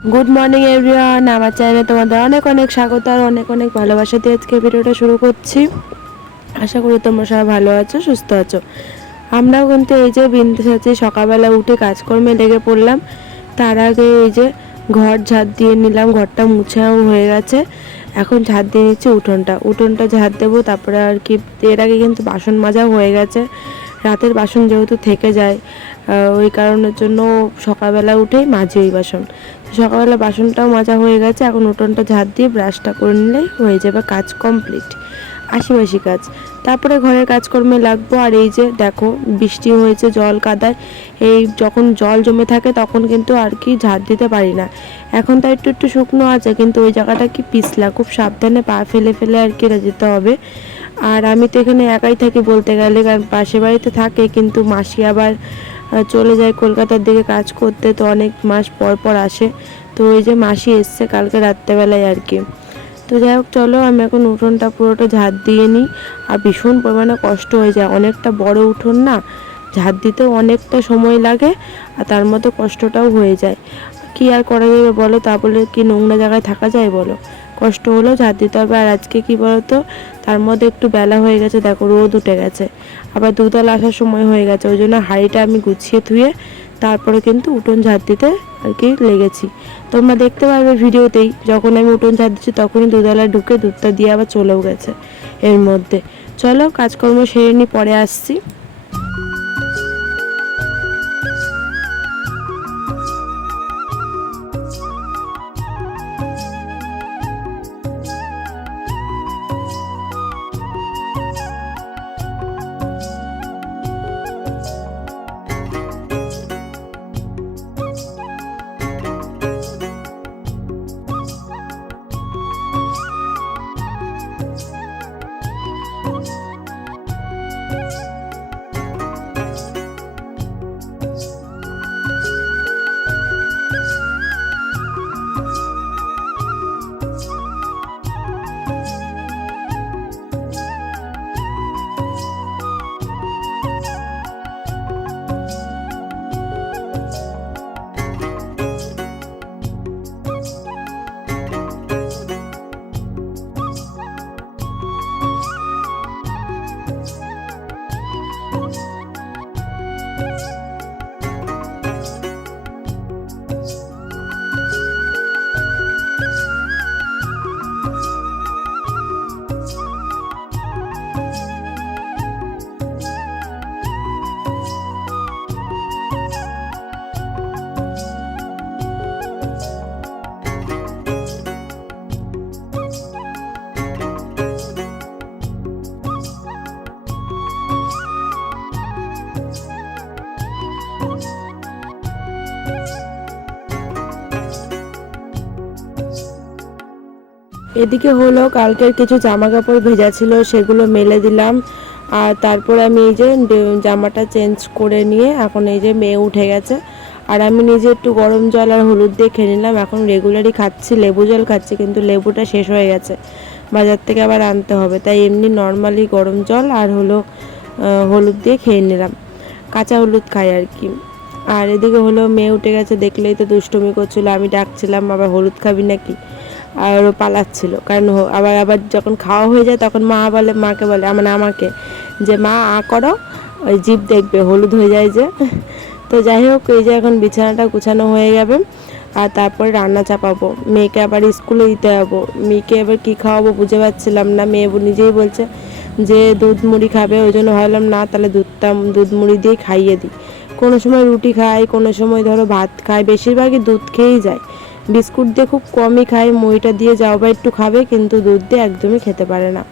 Good morning everyone, আমার চ্যানেলে তোমাদের অনেক অনেক স্বাগত আর অনেক অনেক ভালোবাসা দিয়ে আজকে ভিডিওটা শুরু করছি। আশা করি তোমরা সবাই ভালো আছো, সুস্থ আছো। আমরাও কিন্তু এই যে বিন্দু সাথে সকালবেলা উঠে কাজকর্মে লেগে পড়লাম। তার আগে এই যে ঘর ঝাড় দিয়ে নিলাম, ঘরটা মুছাও হয়ে গেছে। এখন ঝাড় দিয়ে নিচ্ছি উঠোনটা ঝাড় দেবো। তারপরে আর কি এর আগে কিন্তু বাসন মাজাও হয়ে গেছে। রাতের বাসন যেহেতু থেকে যায়, ওই কারণের জন্য সকালবেলা উঠেই মাজি ওই বাসন। সকালবেলা বাসনটাও মাজা হয়ে গেছে। এখন উঠোনটা ঝাড় দিয়ে ব্রাশটা করে নিলেই হয়ে যাবে কাজ কমপ্লিট, আশিবাসি কাজ। তারপরে ঘরের কাজকর্মে লাগবো। আর এই যে দেখো বৃষ্টি হয়েছে, জল কাদায় এই যখন জল জমে থাকে তখন কিন্তু আর কি ঝাড় দিতে পারি না। এখন তো একটু একটু শুকনো আছে, কিন্তু ওই জায়গাটা কি পিছলা, খুব সাবধানে পা ফেলে ফেলে আর কি যেতে হবে। আর আমি তো এখানে একাই থাকি বলতে গেলে, কারণ পাশে বাড়িতে থাকে, কিন্তু মাসি আবার চলে যায় কলকাতার দিকে কাজ করতে, তো অনেক মাস পর পর আসে। তো ওই যে মাসি এসছে কালকে রাত্রেবেলায় আর কি। তো যাই হোক, চলো আমি এখন উঠোনটা পুরোটা ঝাড় দিয়ে নিই। আর ভীষণ পরিমাণে কষ্ট হয়ে যায়, অনেকটা বড় উঠোন না, ঝাড় দিতেও অনেকটা সময় লাগে, আর তার মতো কষ্টটাও হয়ে যায়। কি আর করা যাবে বলো, তা বলে কি নোংরা জায়গায় থাকা যায় বলো? কষ্ট হলেও ঝাড় দিতে হবে। আর আজকে কি বলতো, তার মধ্যে একটু বেলা হয়ে গেছে, দেখো রোদ উঠে গেছে, আবার দুধল আসার সময় হয়ে গেছে। ওই জন্য হাঁড়িটা আমি গুছিয়ে ধুয়ে তারপরে কিন্তু উঠোন ঝাড় দিতে আর কি লেগেছি। তোমরা দেখতে পারবে ভিডিওতেই, যখন আমি উঠোন ঝাড় দিচ্ছি তখনই দুধওয়ালায় ঢুকে দুধটা দিয়ে আবার চলেও গেছে এর মধ্যে। চলো কাজকর্ম সেরে নিই, পরে আসছি। এদিকে হলো কালকের কিছু জামা কাপড় ভেজা ছিল, সেগুলো মেলে দিলাম। আর তারপরে আমি এই যে জামাটা চেঞ্জ করে নিয়ে এখন এই যে মেয়ে উঠে গেছে। আর আমি নিজে একটু গরম জল আর হলুদ দিয়ে খেয়ে নিলাম। এখন রেগুলারই খাচ্ছি, লেবু জল খাচ্ছি, কিন্তু লেবুটা শেষ হয়ে গেছে, বাজার থেকে আবার আনতে হবে। তাই এমনি নর্মালি গরম জল আর হলো হলুদ দিয়ে খেয়ে নিলাম, কাঁচা হলুদ খাই আর কি। আর এদিকে হলো মেয়ে উঠে গেছে, দেখলেই তো দুষ্টুমি করছিল, আমি ডাকছিলাম আবার হলুদ খাবি নাকি, আর ও পালাচ্ছিল। কারণ আবার আবার যখন খাওয়া হয়ে যায় তখন মাকে বলে মানে আমাকে, যে মা করো, ওই জিভ দেখবে হলুদ হয়ে যায় যে। তো যাই হোক, এই যে এখন বিছানাটা গুছানো হয়ে যাবে, আর তারপরে রান্না চাপাবো। মেয়েকে আবার স্কুলে দিতে যাবো, মেয়েকে এবার কী খাওয়াবো বুঝে পাচ্ছিলাম না। মেয়ে নিজেই বলছে যে দুধ মুড়ি খাবে, ওই জন্য ভাবলাম না তাহলে দুধ মুড়ি দিয়ে খাইয়ে দিই। কোনো সময় রুটি খায়, কোনো সময় ধরো ভাত খায়, বেশিরভাগই দুধ খেয়েই যায়। বিস্কুট দিয়ে খুব কমই খায়, মুড়িটা দিয়ে যাও বা একটু খাবে, কিন্তু দুধ দিয়ে একদমই খেতে পারে না,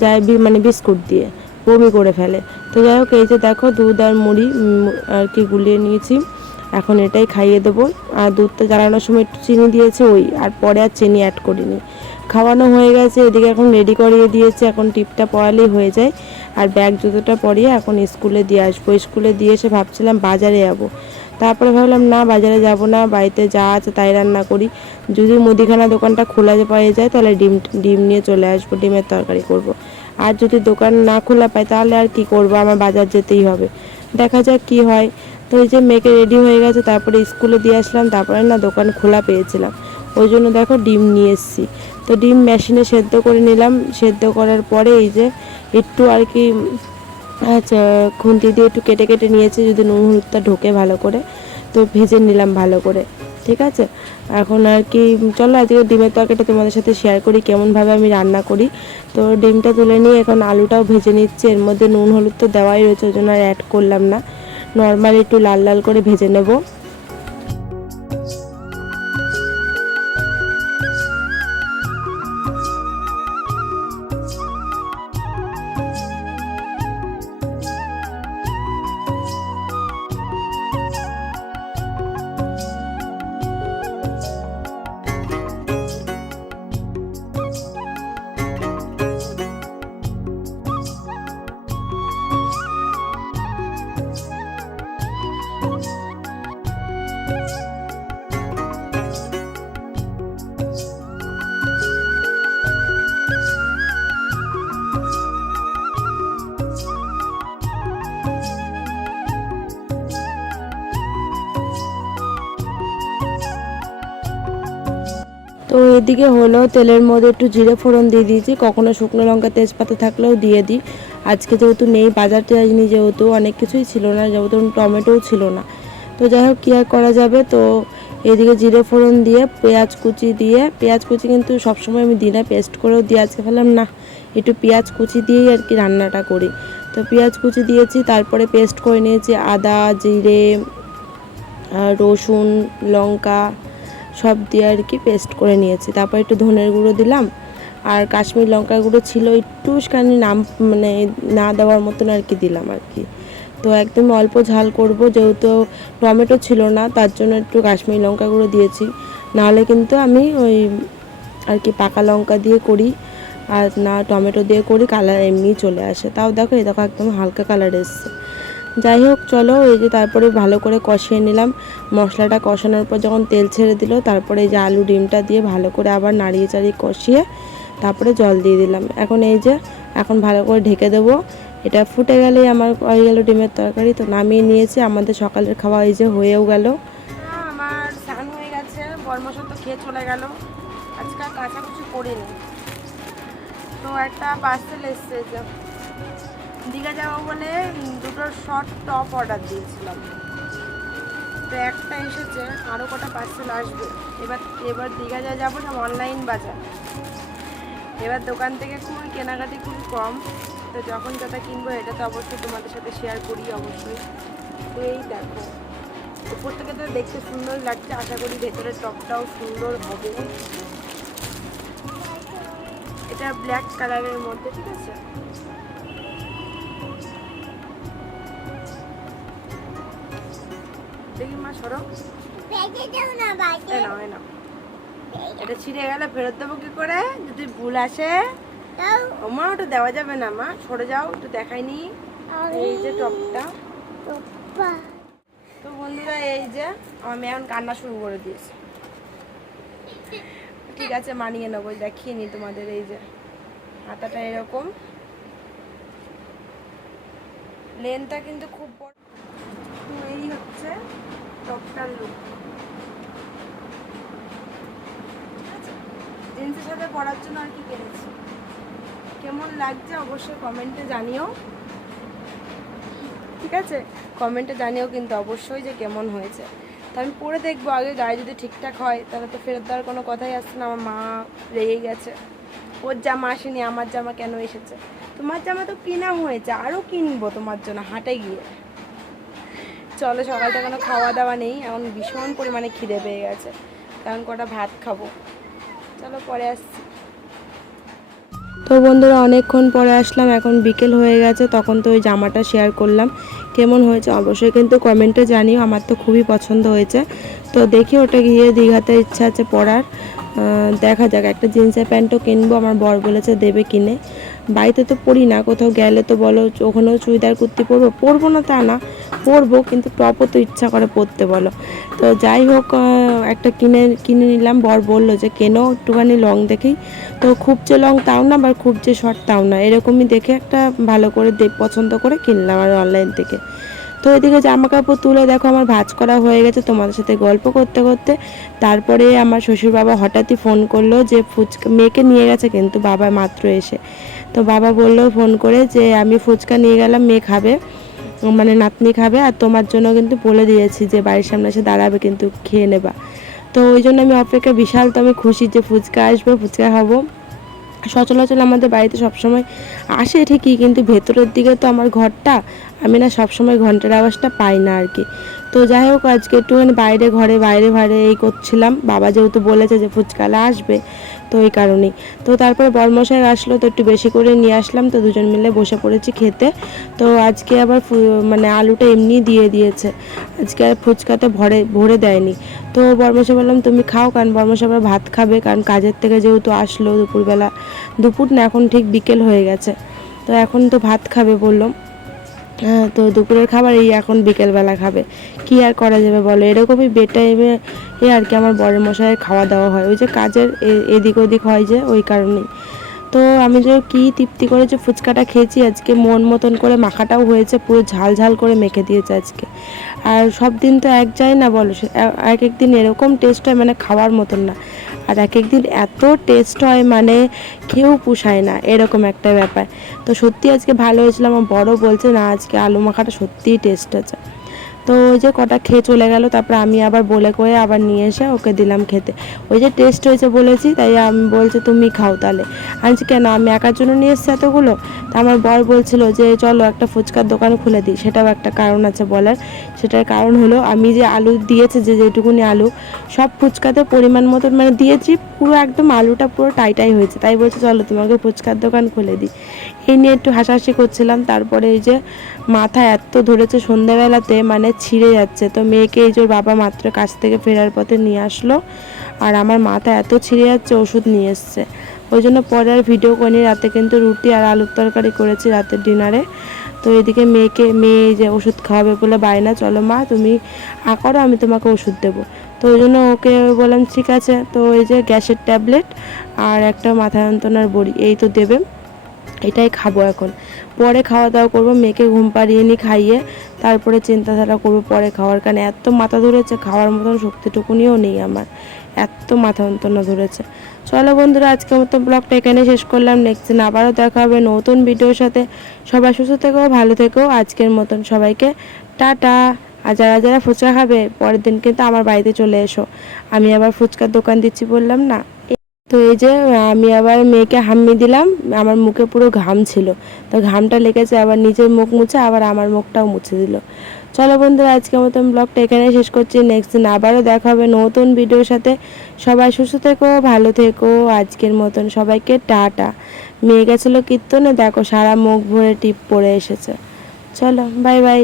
যায় মানে বিস্কুট দিয়ে বমি করে ফেলে। তো যাই হোক, এই যে দেখো দুধ আর মুড়ি আর কি গুলিয়ে নিয়েছি, এখন এটাই খাইয়ে দেবো। আর দুধটা জ্বালানোর সময় একটু চিনি দিয়েছে ওই, আর পরে আর চিনি অ্যাড করিনি। খাওয়ানো হয়ে গেছে, এদিকে এখন রেডি করিয়ে দিয়েছে, এখন টিপটা পরালেই হয়ে যায়। আর ব্যাগ জুতোটা পরিয়ে এখন স্কুলে দিয়ে আসবো। স্কুলে দিয়ে এসে ভাবছিলাম বাজারে যাবো, তারপরে ভাবলাম না বাজারে যাব না, বাড়িতে যা আছে তাই রান্না করি। যদি মুদিখানা দোকানটা খোলা পাওয়া যায় তাহলে ডিম নিয়ে চলে আসবো, ডিমের তরকারি করব। আর যদি দোকান না খোলা পাই তাহলে আর কি করব, আমার বাজার যেতেই হবে। দেখা যাক কি হয়। তো এই যে মেয়েকে রেডি হয়ে গেছে, তারপরে স্কুলে দিয়ে আসলাম, তারপরে না দোকান খোলা পেয়েছিলাম, ওই জন্য দেখো ডিম নিয়ে এসেছি। তো ডিম মেশিনে সেদ্ধ করে নিলাম, সেদ্ধ করার পরে এই যে একটু আর কি আচ্ছা খুন্তি দিয়ে একটু কেটে কেটে নিয়েছি, যদি নুন হলুদটা ঢোকে ভালো করে, তো ভেজে নিলাম ভালো করে। ঠিক আছে, এখন আর কি চলো আজকে ডিমের তরকারিটা তোমাদের সাথে শেয়ার করি কেমনভাবে আমি রান্না করি। তো ডিমটা তুলে নিয়ে এখন আলুটাও ভেজে নিচ্ছে, এর মধ্যে নুন হলুদ তো দেওয়াই রয়েছে, ওই জন্য আর অ্যাড করলাম না, নর্মাল একটু লাল লাল করে ভেজে নেব। তো এদিকে হলো, তেলের মধ্যে একটু জিরে ফোড়ন দিয়ে দিয়েছি, কখনো শুকনো লঙ্কা তেজপাতা থাকলেও দিয়ে দিই। আজকে যেহেতু নেই, বাজারতে যাইনি, যেহেতু অনেক কিছুই ছিল না, যেহেতু টমেটোও ছিল না, তো যাই হোক কী আর করা যাবে। তো এদিকে জিরে ফোড়ন দিয়ে পেঁয়াজ কুচি দিয়ে, পেঁয়াজ কুচি কিন্তু সবসময় আমি দিই না, পেস্ট করেও দিয়ে, আজকে ভাবলাম না একটু পেঁয়াজ কুচি দিয়েই আর কি রান্নাটা করি। তো পেঁয়াজ কুচি দিয়েছি, তারপরে পেস্ট করে নিয়েছি আদা জিরে রসুন লঙ্কা সব দিয়ে আর কি পেস্ট করে নিয়েছি। তারপর একটু ধনের গুঁড়ো দিলাম, আর কাশ্মীর লঙ্কার গুঁড়ো ছিল একটুখানি, নাম মানে না দেওয়ার মতন আর কি দিলাম আর কি। তো একদম অল্প ঝাল করব, যেহেতু টমেটো ছিল না, তার জন্য একটু কাশ্মীর লঙ্কা গুঁড়ো দিয়েছি, নাহলে কিন্তু আমি ওই আর কি পাকা লঙ্কা দিয়ে করি, আর না টমেটো দিয়ে করি, কালার এমনি চলে আসে। তাও দেখো এই দেখো একদম হালকা কালার এসছে। যাই হোক চলো, এই যে তারপরে ভালো করে কষিয়ে নিলাম, মশলাটা কষানোর পর যখন তেল ছেড়ে দিল, তারপরে এই যে আলু ডিমটা দিয়ে ভালো করে আবার নাড়িয়ে চাড়িয়ে কষিয়ে তারপরে জল দিয়ে দিলাম। এখন এই যে এখন ভালো করে ঢেকে দেবো, এটা ফুটে গেলেই আমার হয়ে গেল ডিমের তরকারি। তো নামিয়ে নিয়েছি, আমাদের সকালের খাওয়া এই যে হয়েও গেল। আমার স্নান হয়ে গেছে, বরমশা তো খেয়ে চলে গেল, আজকে কাঁচাকুচি করিনি। তো একটা পার্সেল এসছে, যে দীঘা যাবো বলে দুটো শর্ট টপ অর্ডার দিয়েছিলাম, তো একটা এসেছে, আরও কটা পার্সেল আসবে। এবার দীঘা যাবো সব অনলাইন বাজার, এবার দোকান থেকে খুবই কেনাকাটি খুবই কম, তো যখন যেটা কিনবো এটা তো অবশ্যই তোমাদের সাথে শেয়ার করি অবশ্যই। তো এই দেখো, উপর থেকে তো দেখতে সুন্দর লাগছে, আশা করি ভেতরের টপটাও সুন্দর হবে। এটা ব্ল্যাক কালারের মধ্যে, ঠিক আছে। দেখি মা সরো, এটা ছিঁড়ে গেলে ফেরত দেবো কি করে, যদি ভুল আসে। মা ওটা দেওয়া যাবে না, মা সরে যাও, একটু দেখাইনি। এই যে টপটা, তো বন্ধুরা এই যে আমি এখন কান্না শুরু করে দিয়েছি। ঠিক আছে মানিয়ে নেবো, দেখিয়ে নি তোমাদের। এই যে হাতাটা এরকম, লেনটা কিন্তু খুব বড়। তো এই হচ্ছে টপটার লুক, জিন্সের সাথে পরার জন্য আর কি কিনেছি। কেমন লাগছে অবশ্যই কমেন্টে জানিও, ঠিক আছে, কমেন্টে জানিও কিন্তু অবশ্যই যে কেমন হয়েছে। তা আমি পরে দেখবো আগে, গায়ে যদি ঠিকঠাক হয় তাহলে তো ফেরত দেওয়ার কোনো কথাই আসছে না। আমার মা রেগে গেছে, ওর জামা আসেনি, আমার জামা কেন এসেছে। তোমার জামা তো কেনা হয়েছে, আরও কিনবো তোমার জন্য হাটে গিয়ে। চলো, সকালটা কোনো খাওয়া দাওয়া নেই, এখন ভীষণ পরিমাণে খিদে পেয়ে গেছে, কারণ কটা ভাত খাবো। চলো পরে আসছি। তো বন্ধুরা অনেকক্ষণ পরে আসলাম, এখন বিকেল হয়ে গেছে, তখন তো ওই জামাটা শেয়ার করলাম, কেমন হয়েছে অবশ্যই কিন্তু কমেন্টে জানিও, আমার তো খুবই পছন্দ হয়েছে। তো দেখি ওটা গিয়ে দীঘাতে ইচ্ছা আছে পরার, দেখা যাক। একটা জিন্সের প্যান্টও কিনবো, আমার বর বলেছে দেবে কিনে। বাড়িতে তো পরি না, কোথাও গেলে তো বলো ওখানেও চুড়িদার কুর্তি পরবো না তা না, পরবো, কিন্তু টপও তো ইচ্ছা করে পরতে বলো। তো যাই হোক একটা কিনে নিলাম, বর বললো যে কেনো একটুখানি লং দেখেই, তো খুব যে লং তাও না, আবার খুব যে শর্ট তাও না, এরকমই দেখে একটা ভালো করে পছন্দ করে কিনলাম আর অনলাইন থেকে। তো এদিকে জামা কাপড় তুলে দেখো আমার ভাঁজ করা হয়ে গেছে তোমাদের সাথে গল্প করতে করতে। তারপরে আমার শ্বশুর বাবা হঠাৎই ফোন করলো যে ফুচকা মেয়েকে নিয়ে গেছে, কিন্তু বাবা মাত্র এসে। তো বাবা বললো ফোন করে যে আমি ফুচকা নিয়ে গেলাম, মেয়ে খাবে, মানে নাতনি খাবে, আর তোমার জন্য কিন্তু বলে দিয়েছি যে বাড়ির সামনে এসে দাঁড়াবে, কিন্তু খেয়ে নেবা। তো ওই জন্য আমি অপেক্ষা, বিশাল তো আমি খুশি যে ফুচকা আসবে, ফুচকা খাবো। সচরাচর আমাদের বাড়িতে সবসময় আসে ঠিকই, কিন্তু ভেতরের দিকে তো আমার ঘরটা, আমি না সবসময় ঘন্টার আওয়াজটা পাই না আর কি। তো যাই হোক আজকে একটুখানি ঘরে বাইরে এই করছিলাম, বাবা যেহেতু বলেছে যে ফুচকালা আসবে, তো এই কারণেই। তো তারপরে বরমশাই আসলো, তো একটু বেশি করে নিয়ে আসলাম, তো দুজন মিলে বসে পড়েছি খেতে। তো আজকে আবার মানে আলুটা এমনি দিয়ে দিয়েছে, আজকে আর ফুচকাতে ভরে দেয়নি। তো বরমশাই বললাম তুমি খাও, কারণ বরমশাই আবার ভাত খাবে, কারণ কাজের থেকে যেহেতু আসলো দুপুরবেলা, দুপুর না এখন ঠিক বিকেল হয়ে গেছে, তো এখন তো ভাত খাবে বললো। হ্যাঁ, তো দুপুরের খাবার এই এখন বিকেলবেলা খাবে, কি আর করা যাবে বলো, এরকমই বেটাইমে আর কি আমার বড় মশাইয়ের খাওয়া দাওয়া হয়, ওই যে কাজের এদিক ওদিক হয় যে ওই কারণেই। তো আমি যে কি তৃপ্তি করে যে ফুচকাটা খেয়েছি আজকে, মন মতন করে মাখাটাও হয়েছে, পুরো ঝাল ঝাল করে মেখে দিয়েছে আজকে। আর সব দিন তো এক যায় না বলো, এক এক দিন এরকম টেস্ট হয় মানে খাওয়ার মতন না, আর এক এক দিন এত টেস্ট হয় মানে কেউ পুষায় না, এরকম একটা ব্যাপার। তো সত্যি আজকে ভালো হয়েছিল, আমার বড় বলছে না আজকে আলু মাখাটা সত্যিই টেস্ট আছে। তো ওই যে কটা খেয়ে চলে গেল, তারপর আমি আবার বলে কয়ে আবার নিয়ে এসে ওকে দিলাম খেতে। ওই যে টেস্ট হয়েছে বলেছি, তাই আমি বলছে তুমি খাও তাহলে। আনছি কেন, আমি একার জন্য নিয়ে এসছি এতগুলো। তা আমার বর বলছিল যে চলো একটা ফুচকার দোকান খুলে দিই, সেটাও একটা কারণ আছে বলার। সেটার কারণ হলো আমি যে আলু দিয়েছে, যেটুকুনি আলু সব ফুচকাতে পরিমাণ মতন মানে দিয়েছি, পুরো একদম আলুটা পুরো টাইটাই হয়েছে, তাই বলছে চলো তোমাকে ফুচকার দোকান খুলে দিই। এই নিয়ে একটু হাসাহাসি করছিলাম। তারপরে এই যে মাথা এত ধরেছে সন্ধ্যাবেলাতে, মানে ছিঁড়ে যাচ্ছে। তো মেয়েকে এই যে ওর বাবা মাত্র কাছ থেকে ফেরার পথে নিয়ে আসলো, আর আমার মাথা এত ছিঁড়ে যাচ্ছে, ওষুধ নিয়ে এসছে। ওই জন্য পরে আর ভিডিও করিনি, রাতে কিন্তু রুটি আর আলুর তরকারি করেছি রাতের ডিনারে। তো এদিকে মেয়ে যে ওষুধ খাওয়াবে বলে বায়না, চলো মা তুমি করো, আমি তোমাকে ওষুধ দেবো। তো ওই জন্য ওকে বললাম ঠিক আছে। তো এই যে গ্যাসের ট্যাবলেট আর একটা মাথা যন্ত্রণার বড়ি এই তো দেবে, এটাই খাবো এখন। পরে খাওয়া দাওয়া করবো, মেয়েকে ঘুম পাড়িয়ে নিই খাইয়ে, তারপরে চিন্তাধারা করবো পরে খাওয়ার, কারণ এত মাথা ধরেছে খাওয়ার মতন শক্তিটুকুনিও নেই আমার, এত মাথা যন্ত্রণা ধরেছে। চলো বন্ধুরা, আজকের মতো ব্লগটা এখানে শেষ করলাম। নেক্সট দিন আবারও দেখা হবে নতুন ভিডিওর সাথে। সবাই সুস্থ থেকো, ভালো থেকো। আজকের মতন সবাইকে টাটা। আর যারা যারা ফুচকা খাবে পরের দিন কিন্তু আমার বাড়িতে চলে এসো, আমি আবার ফুচকার দোকান দিচ্ছি বললাম না। তো এই যে আমি আবার মেয়েকে হাম্মি দিলাম, আমার মুখে পুরো ঘাম ছিল, তো ঘামটা লেগেছে, আবার নিজের মুখ মুছে আবার আমার মুখটাও মুছে দিল। চলো বন্ধুরা, আজকের মতন ব্লগটা এখানে শেষ করছি। নেক্সট দিন আবারও দেখা হবে নতুন ভিডিওর সাথে। সবাই সুস্থ থেকো, ভালো থেকো। আজকের মতন সবাইকে টাটা। মেয়ে গেছিলো কীর্তনে, দেখো সারা মুখ ভরে টিপ পড়ে এসেছে। চলো বাই বাই।